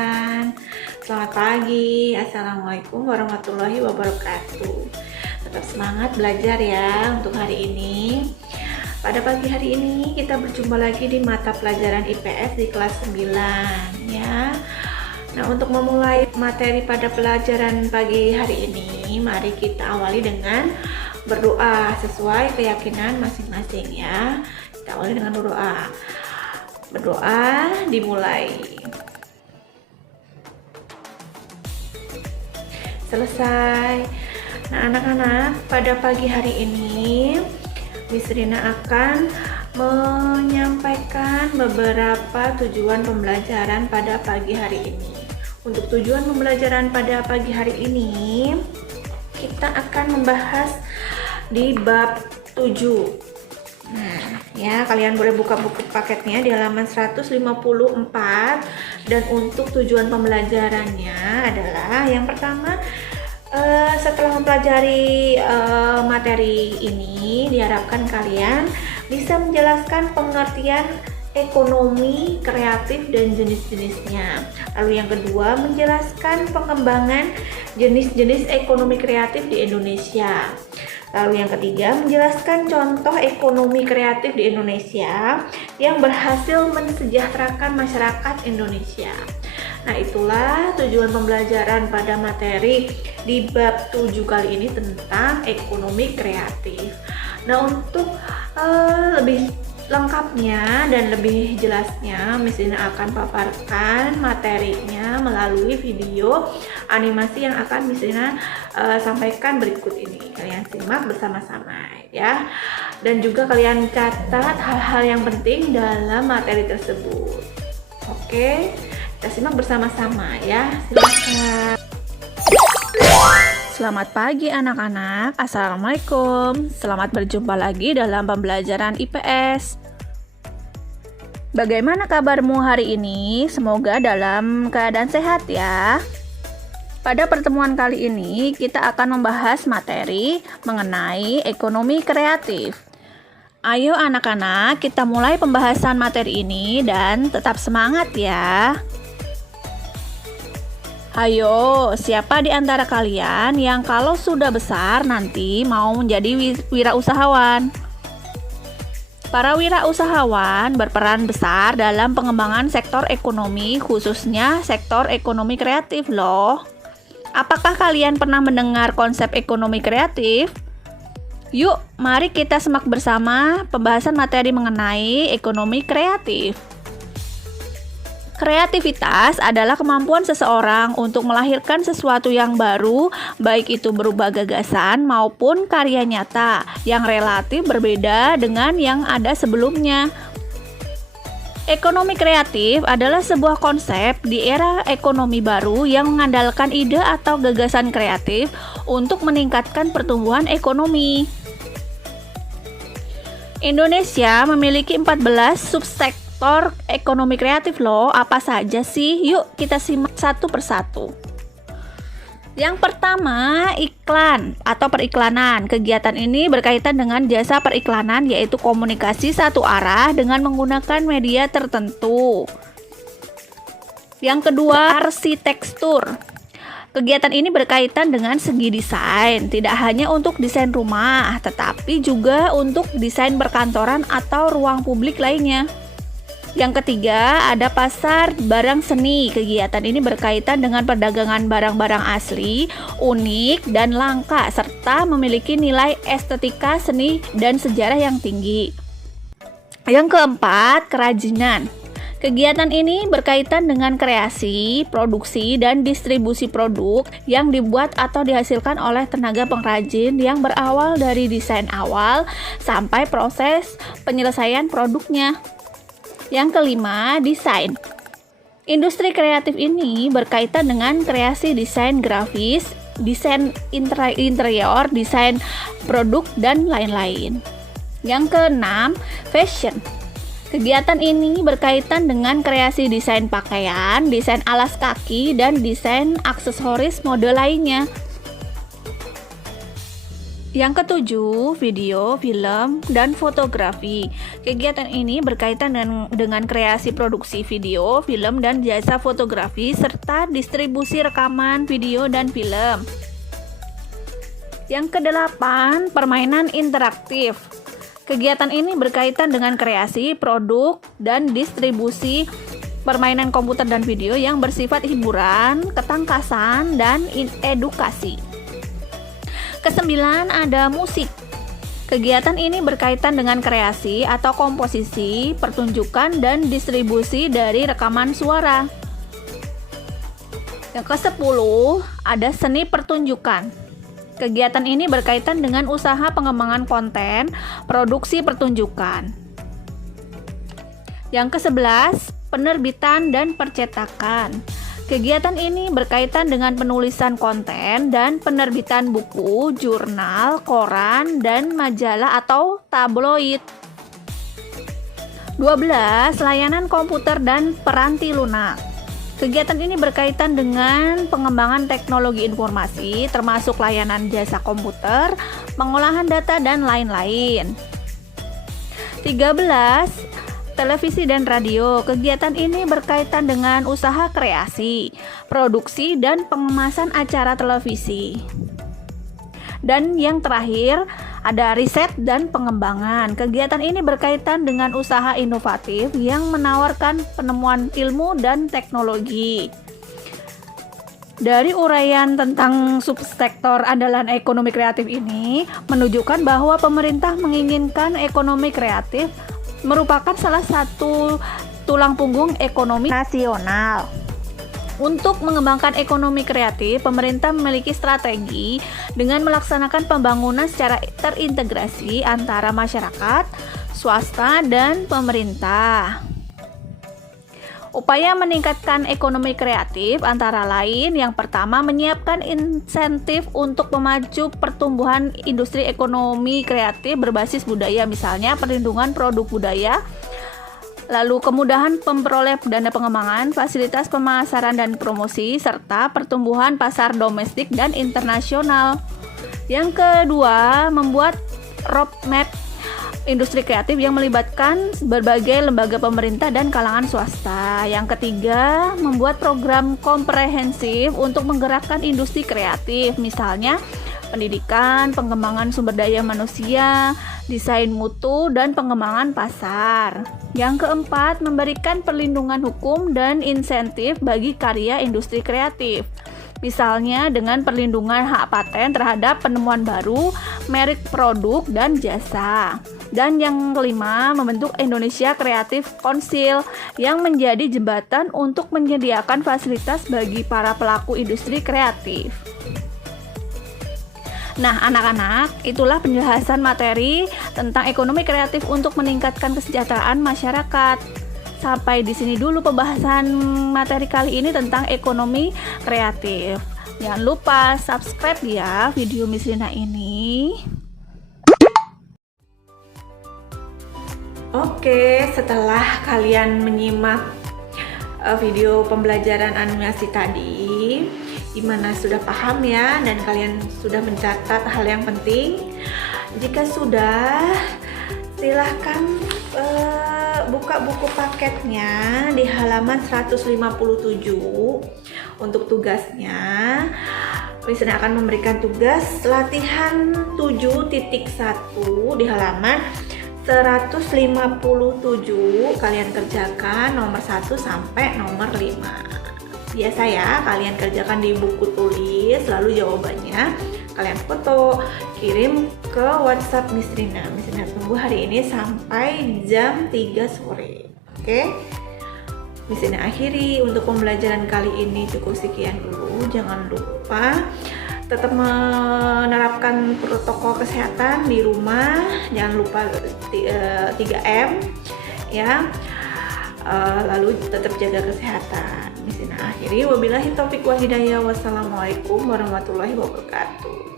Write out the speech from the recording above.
sekalian, selamat pagi. Assalamualaikum warahmatullahi wabarakatuh. Tetap semangat belajar ya untuk hari ini. Pada pagi hari ini kita berjumpa lagi di mata pelajaran IPS di kelas 9 ya. Nah, untuk memulai materi pada pelajaran pagi hari ini, mari kita awali dengan berdoa sesuai keyakinan masing-masing ya. Kita awali dengan berdoa. Berdoa dimulai. Selesai. Nah, anak-anak, pada pagi hari ini Miss Rina akan menyampaikan beberapa tujuan pembelajaran pada pagi hari ini. Untuk tujuan pembelajaran pada pagi hari ini, kita akan membahas di bab 7. Nah, ya, kalian boleh buka buku paketnya di halaman 154, dan untuk tujuan pembelajarannya adalah yang pertama, setelah mempelajari materi ini, diharapkan kalian bisa menjelaskan pengertian ekonomi kreatif dan jenis-jenisnya. Lalu yang kedua, menjelaskan pengembangan jenis-jenis ekonomi kreatif di Indonesia. Lalu yang ketiga, menjelaskan contoh ekonomi kreatif di Indonesia yang berhasil mensejahterakan masyarakat Indonesia. Nah, itulah tujuan pembelajaran pada materi di bab 7 kali ini tentang ekonomi kreatif. Nah, untuk lebih lengkapnya dan lebih jelasnya, Miss Rina akan paparkan materinya melalui video animasi yang akan Miss Rina sampaikan berikut ini. Kalian simak bersama-sama ya, dan juga kalian catat hal-hal yang penting dalam materi tersebut. Oke, kita simak bersama-sama ya. Silakan. Selamat pagi anak-anak, Assalamualaikum. Selamat berjumpa lagi dalam pembelajaran IPS. Bagaimana kabarmu hari ini? Semoga dalam keadaan sehat ya. Pada pertemuan kali ini kita akan membahas materi mengenai ekonomi kreatif. Ayo anak-anak, kita mulai pembahasan materi ini dan tetap semangat ya. Ayo, siapa di antara kalian yang kalau sudah besar nanti mau menjadi wirausahawan? Para wirausahawan berperan besar dalam pengembangan sektor ekonomi, khususnya sektor ekonomi kreatif loh. Apakah kalian pernah mendengar konsep ekonomi kreatif? Yuk, mari kita simak bersama pembahasan materi mengenai ekonomi kreatif. Kreativitas adalah kemampuan seseorang untuk melahirkan sesuatu yang baru, baik itu berupa gagasan maupun karya nyata yang relatif berbeda dengan yang ada sebelumnya. Ekonomi kreatif adalah sebuah konsep di era ekonomi baru yang mengandalkan ide atau gagasan kreatif untuk meningkatkan pertumbuhan ekonomi. Indonesia memiliki 14 subsektor ekonomi kreatif loh. Apa saja sih? Yuk kita simak satu persatu. Yang pertama, iklan atau periklanan. Kegiatan ini berkaitan dengan jasa periklanan, yaitu komunikasi satu arah dengan menggunakan media tertentu. Yang kedua, arsitektur. Kegiatan ini berkaitan dengan segi desain, tidak hanya untuk desain rumah, tetapi juga untuk desain perkantoran atau ruang publik lainnya. Yang ketiga, ada pasar barang seni. Kegiatan ini berkaitan dengan perdagangan barang-barang asli, unik, dan langka, serta memiliki nilai estetika, seni, dan sejarah yang tinggi. Yang keempat, kerajinan. Kegiatan ini berkaitan dengan kreasi, produksi, dan distribusi produk yang dibuat atau dihasilkan oleh tenaga pengrajin yang berawal dari desain awal sampai proses penyelesaian produknya. Yang kelima, desain. Industri kreatif ini berkaitan dengan kreasi desain grafis, desain interior, desain produk, dan lain-lain. Yang keenam, fashion. Kegiatan ini berkaitan dengan kreasi desain pakaian, desain alas kaki, dan desain aksesoris mode lainnya. Yang ketujuh, video, film, dan fotografi. Kegiatan ini berkaitan dengan kreasi produksi video, film, dan jasa fotografi, serta distribusi rekaman video dan film. Yang kedelapan, permainan interaktif. Kegiatan ini berkaitan dengan kreasi, produk, dan distribusi permainan komputer dan video yang bersifat hiburan, ketangkasan, dan edukasi. Kesembilan, ada musik. Kegiatan ini berkaitan dengan kreasi atau komposisi, pertunjukan, dan distribusi dari rekaman suara. Yang ke-10, ada seni pertunjukan. Kegiatan ini berkaitan dengan usaha pengembangan konten, produksi pertunjukan. Yang ke-11, penerbitan dan percetakan. Kegiatan ini berkaitan dengan penulisan konten dan penerbitan buku, jurnal, koran, dan majalah atau tabloid. 12. Layanan komputer dan peranti lunak. Kegiatan ini berkaitan dengan pengembangan teknologi informasi, termasuk layanan jasa komputer, pengolahan data, dan lain-lain. 13. Televisi dan radio. Kegiatan ini berkaitan dengan usaha kreasi, produksi, dan pengemasan acara televisi. Dan yang terakhir, ada riset dan pengembangan. Kegiatan ini berkaitan dengan usaha inovatif yang menawarkan penemuan ilmu dan teknologi. Dari uraian tentang subsektor andalan ekonomi kreatif ini menunjukkan bahwa pemerintah menginginkan ekonomi kreatif merupakan salah satu tulang punggung ekonomi nasional. Untuk mengembangkan ekonomi kreatif, pemerintah memiliki strategi dengan melaksanakan pembangunan secara terintegrasi antara masyarakat, swasta, dan pemerintah. Upaya meningkatkan ekonomi kreatif antara lain, yang pertama, menyiapkan insentif untuk memacu pertumbuhan industri ekonomi kreatif berbasis budaya, misalnya perlindungan produk budaya, lalu kemudahan memperoleh dana pengembangan, fasilitas pemasaran dan promosi, serta pertumbuhan pasar domestik dan internasional. Yang kedua, membuat roadmap industri kreatif yang melibatkan berbagai lembaga pemerintah dan kalangan swasta. Yang ketiga, membuat program komprehensif untuk menggerakkan industri kreatif, misalnya pendidikan, pengembangan sumber daya manusia, desain mutu, dan pengembangan pasar. Yang keempat, memberikan perlindungan hukum dan insentif bagi karya industri kreatif, misalnya dengan perlindungan hak paten terhadap penemuan baru, merek produk, dan jasa. Dan yang kelima, membentuk Indonesia Creative Council yang menjadi jembatan untuk menyediakan fasilitas bagi para pelaku industri kreatif. Nah, anak-anak, itulah penjelasan materi tentang ekonomi kreatif untuk meningkatkan kesejahteraan masyarakat. Sampai di sini dulu pembahasan materi kali ini tentang ekonomi kreatif. Jangan lupa subscribe ya video Miss Lina ini. Oke, setelah kalian menyimak video pembelajaran animasi tadi, gimana, sudah paham ya, dan kalian sudah mencatat hal yang penting? Jika sudah, silahkan buka buku paketnya di halaman 157 untuk tugasnya. Miss Lina akan memberikan tugas latihan 7.1 di halaman 157. Kalian kerjakan nomor 1 sampai nomor 5. Biasa ya, kalian kerjakan di buku tulis, lalu jawabannya kalian foto, kirim ke WhatsApp Miss Lina. Miss Lina tunggu hari ini sampai jam 3 sore. Oke? Miss Lina akhiri untuk pembelajaran kali ini cukup sekian dulu. Jangan lupa tetap menerapkan protokol kesehatan di rumah. Jangan lupa 3M ya. Lalu tetap jaga kesehatan. Miss Lina akhiri, wabillahi taufik wal hidayah. Wassalamualaikum warahmatullahi wabarakatuh.